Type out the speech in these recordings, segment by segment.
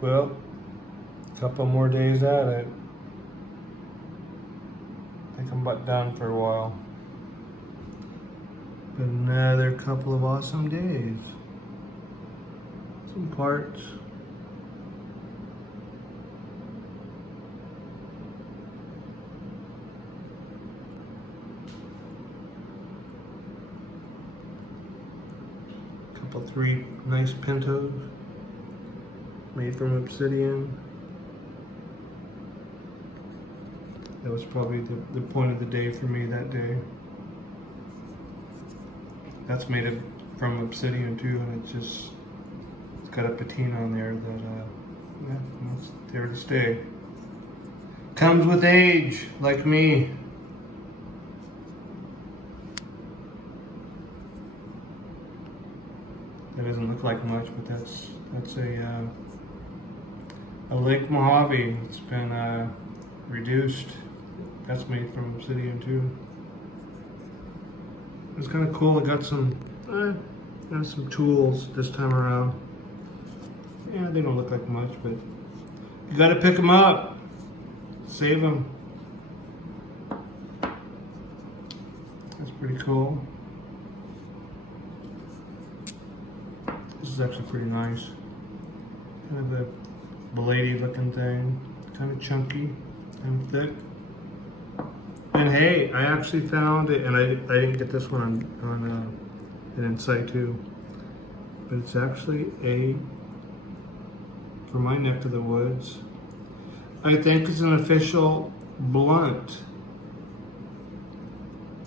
Well, a couple more days at it. I think I'm about done for a while. But another couple of awesome days. Some parts. Three nice Pintos made from obsidian. That was probably the point of the day for me that day. That's made from obsidian too, and it's got a patina on there that yeah, it's there to stay. Comes with age, like me. That doesn't look like much, but that's a Lake Mojave. It's been reduced. That's made from obsidian too. It's kind of cool. I got some tools this time around. Yeah, they don't look like much, but you got to pick them up. Save them. That's pretty cool. This is actually pretty nice. Kind of a bladed looking thing. Kind of chunky, kind of thick. And hey, I actually found it, and I didn't get this one on an Insight too. But it's actually for my neck of the woods, I think it's an official blunt.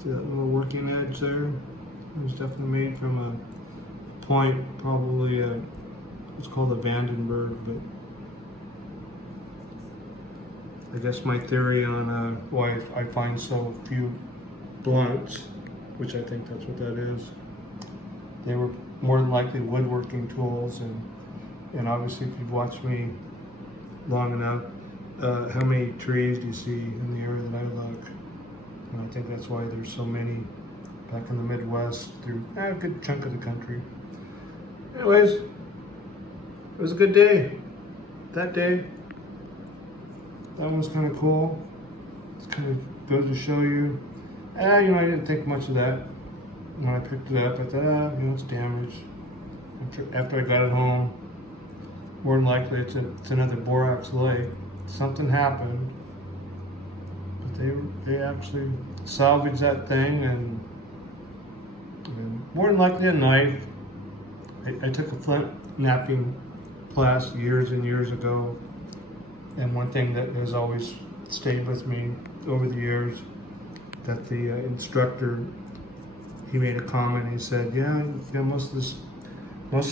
See that little working edge there? It was definitely made from a point, probably it's called a Vandenberg, but I guess my theory on why I find so few blunts, which I think that's what that is, they were more than likely woodworking tools, and obviously if you've watched me long enough, how many trees do you see in the area that I look? And I think that's why there's so many back in the Midwest through a good chunk of the country. Anyways, it was a good day. That day, that was kind of cool. It kind of goes to show you, I didn't think much of that. When I picked it up, I thought, it's damaged. After I got it home, more than likely it's another borax lake. Something happened, but they actually salvaged that thing, and more than likely a knife. I took a flint knapping class years and years ago, and one thing that has always stayed with me over the years, that the instructor, he made a comment. He said, most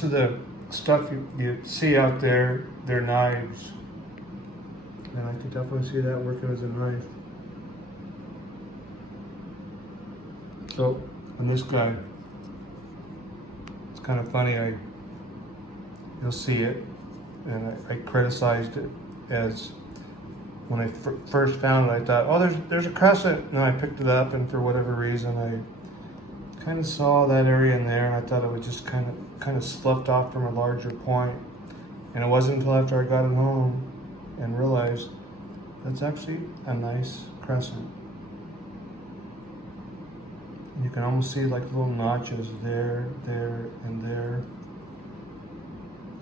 of the stuff you see out there, they're knives. And I could definitely see that working as a knife. So, on this guy, it's kind of funny, you'll see it, and I criticized it as, when I first found it, I thought, oh, there's a crescent, and I picked it up, and for whatever reason, I kind of saw that area in there, and I thought it would just kind of sloughed off from a larger point. And it wasn't until after I got it home and realized that's actually a nice crescent. You can almost see like little notches there, and there.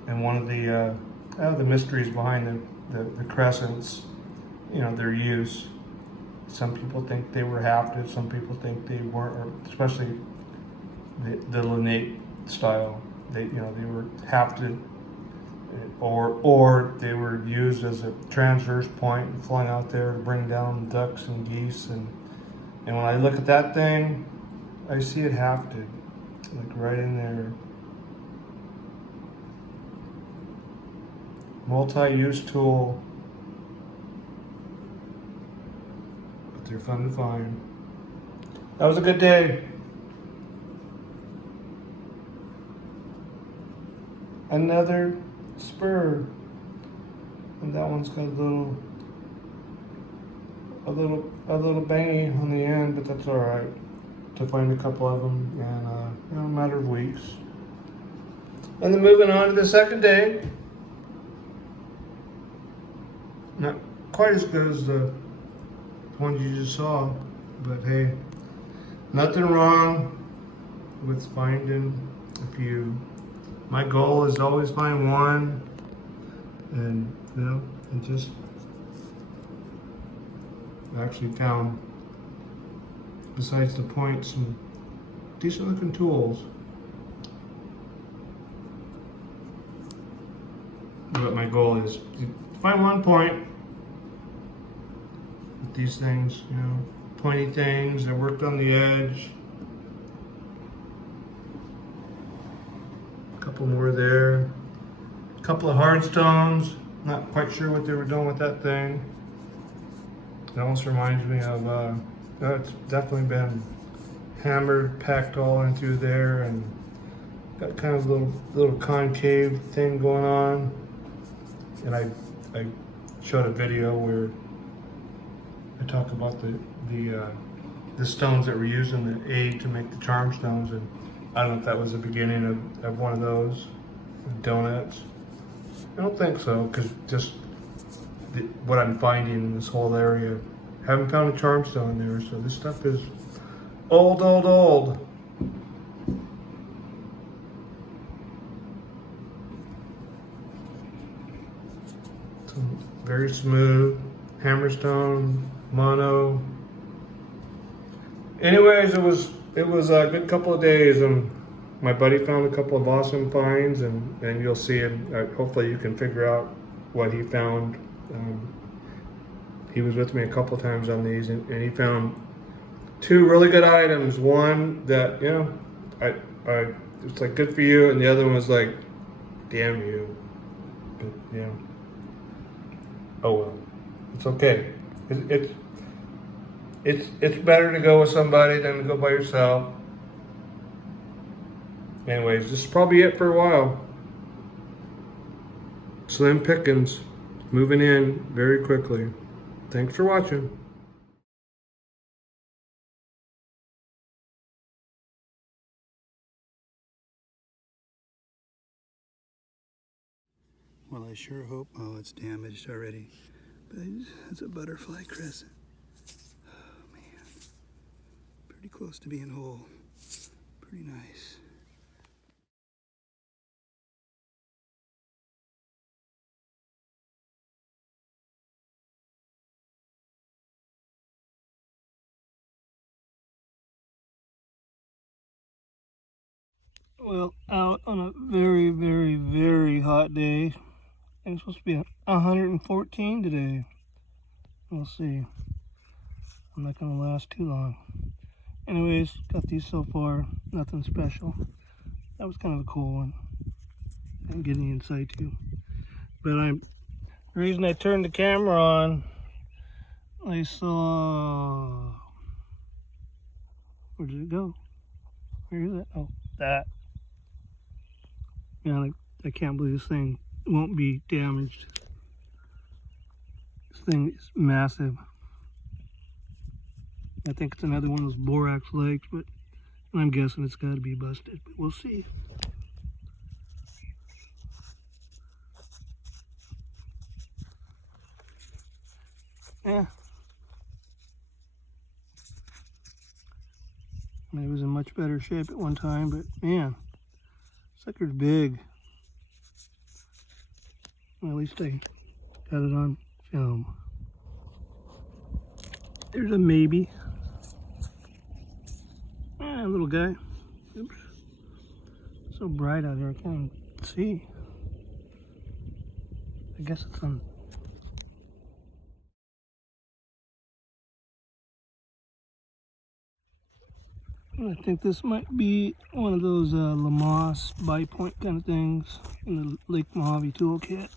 And one of the mysteries behind the crescents, their use. Some people think they were hafted, some people think they weren't, especially the Linate style. They were hafted, or they were used as a transverse point and flung out there to bring down ducks and geese. And when I look at that thing, I see it hafted, like right in there. Multi-use tool, but they're fun to find. That was a good day. Another spur, and that one's got a little bangy on the end, but that's all right. To find a couple of them in a matter of weeks. And then moving on to the second day. Not quite as good as the ones you just saw, but hey, nothing wrong with finding a few. My goal is to always find one, and you know, and just actually found, besides the point, some decent looking tools. But my goal is to find one point with these things, you know, pointy things that worked on the edge. A couple more there. A couple of hard stones. Not quite sure what they were doing with that thing. It almost reminds me of, it's definitely been hammered, packed all in through there, and got kind of a little concave thing going on. And I showed a video where I talk about the stones that were used in the aid to make the charm stones, and I don't know if that was the beginning of one of those donuts. I don't think so, because just what I'm finding in this whole area, haven't found a charm stone there, so this stuff is old. Very smooth, hammerstone, mono. Anyways, it was a good couple of days, and my buddy found a couple of awesome finds, and you'll see him. Hopefully, you can figure out what he found. He was with me a couple of times on these, and he found two really good items. One that, you know, I it's like good for you, and the other one was like, damn you. But, you know. Oh well, it's okay. It's better to go with somebody than to go by yourself. Anyways, this is probably it for a while. Slim pickings, moving in very quickly. Thanks for watching. Well, I sure hope, oh, it's damaged already, but it's a butterfly crescent. Oh man, pretty close to being whole. Pretty nice. Well, out on a very, very, very hot day. And it's supposed to be 114 today. We'll see. I'm not going to last too long. Anyways, got these so far. Nothing special. That was kind of a cool one. I didn't get any insight too. But the reason I turned the camera on, I saw... Where did it go? Where is it? Oh, that. Man, I can't believe this thing won't be damaged. This thing is massive. I think it's another one of those borax legs, but I'm guessing it's got to be busted, but we'll see. Yeah. I mean, it was in much better shape at one time, but man, sucker's big. Well, at least I got it on film. There's a maybe. Ah, little guy. Oops. So bright out here, I can't even see. I guess it's on. I think this might be one of those Lamass bi-point kind of things in the Lake Mojave toolkit.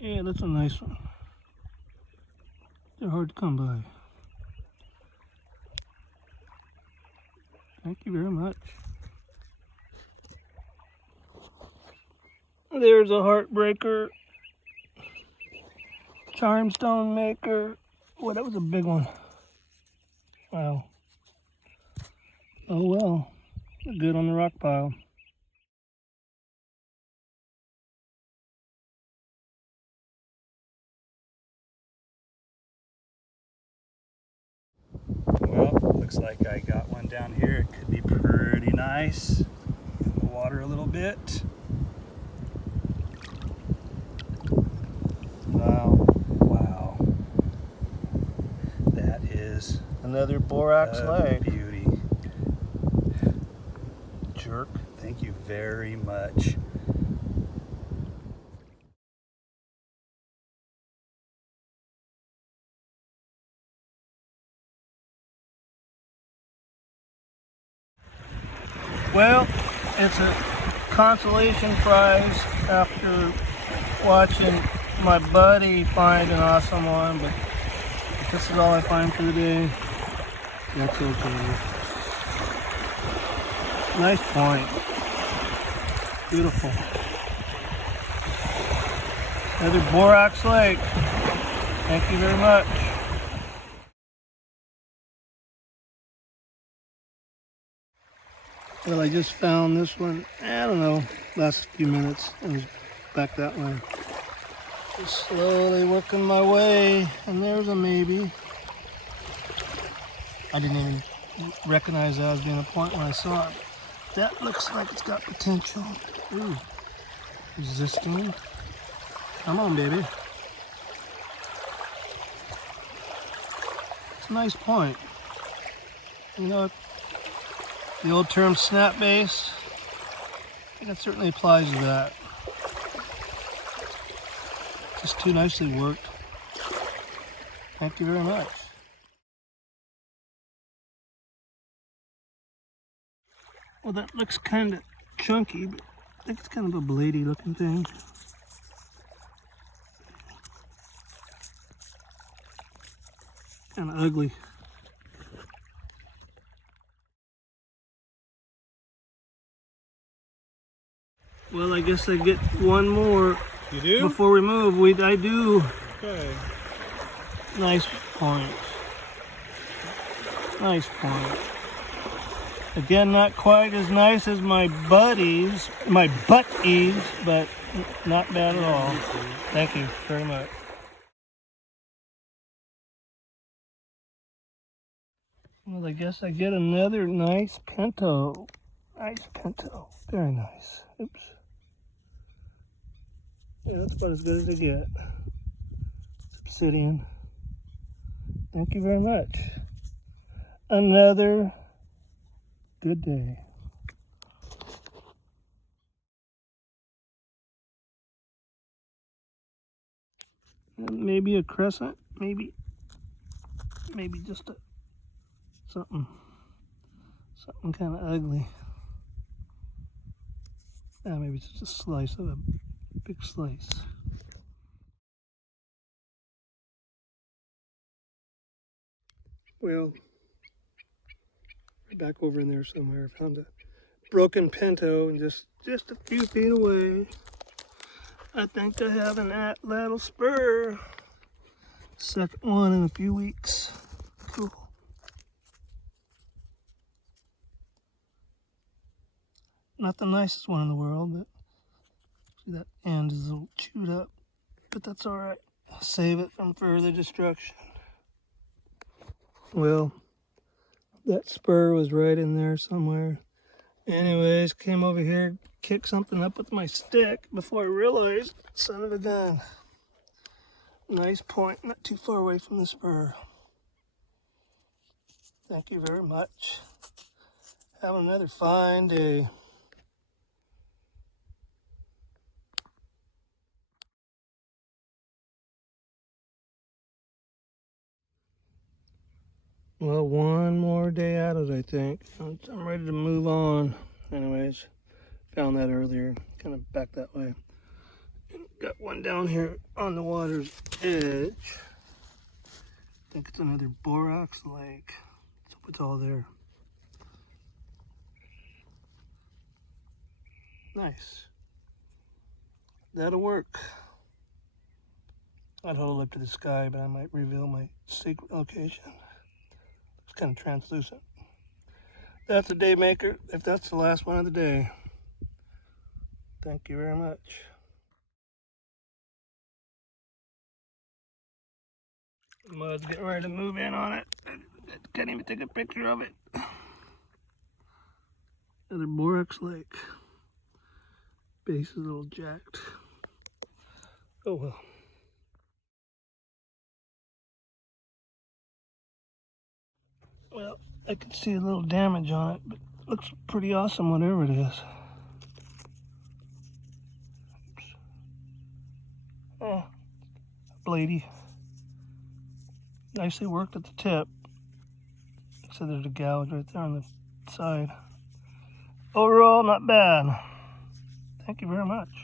Yeah, that's a nice one. They're hard to come by. Thank you very much. There's a heartbreaker. Charm stone maker. Oh, that was a big one. Wow. Oh well. Good on the rock pile. Looks like I got one down here. It could be pretty nice. In the water a little bit. Wow. Wow. That is Another borax a lake. beauty. Jerk, thank you very much. Well, it's a consolation prize after watching my buddy find an awesome one, but this is all I find for the day. That's okay. Nice point. Beautiful. Another borax lake. Thank you very much. Well, I just found this one, I don't know, last few minutes. It was back that way. Just slowly working my way, and there's a maybe. I didn't even recognize that as being a point when I saw it. That looks like it's got potential. Ooh, resisting. Come on, baby. It's a nice point. You know, the old term snap base, I think it certainly applies to that. Just too nicely worked. Thank you very much. Well, that looks kind of chunky, but I think it's kind of a bladey looking thing. Kind of ugly. Well, I guess I get one more. You do? Before we move. I do. Okay. Nice point. Nice point. Again, not quite as nice as my buddies, my butties, but not bad at all. Thank you very much. Well, I guess I get another nice pinto. Nice pinto. Very nice. Oops. Yeah, that's about as good as I get. It's obsidian. Thank you very much. Another good day. Maybe a crescent, maybe just something kind of ugly. Maybe it's just a slice of a big slice. Well, back over in there somewhere, I found a broken pinto, and just a few feet away, I think I have an atlatl spur. Second one in a few weeks. Cool. Not the nicest one in the world, but see that end is a little chewed up, but that's all right. I'll save it from further destruction. Well, that spur was right in there somewhere. Anyways, came over here, kicked something up with my stick before I realized, son of a gun. Nice point, not too far away from the spur. Thank you very much. Have another fine day. Well, one more day at it, I think. I'm ready to move on. Anyways, found that earlier, kind of back that way. Got one down here on the water's edge. I think it's another borax lake. So it's all there. Nice. That'll work. I'd hold it up to the sky, but I might reveal my secret location. It's kind of translucent. That's a day maker, if that's the last one of the day. Thank you very much. Mud's getting ready to move in on it. Can't even take a picture of it. Another borax lake. Base is a little jacked. Oh well. Well, I can see a little damage on it, but it looks pretty awesome whatever it is. Oops. Bladey. Nicely worked at the tip. So there's a gouge right there on the side. Overall, not bad. Thank you very much.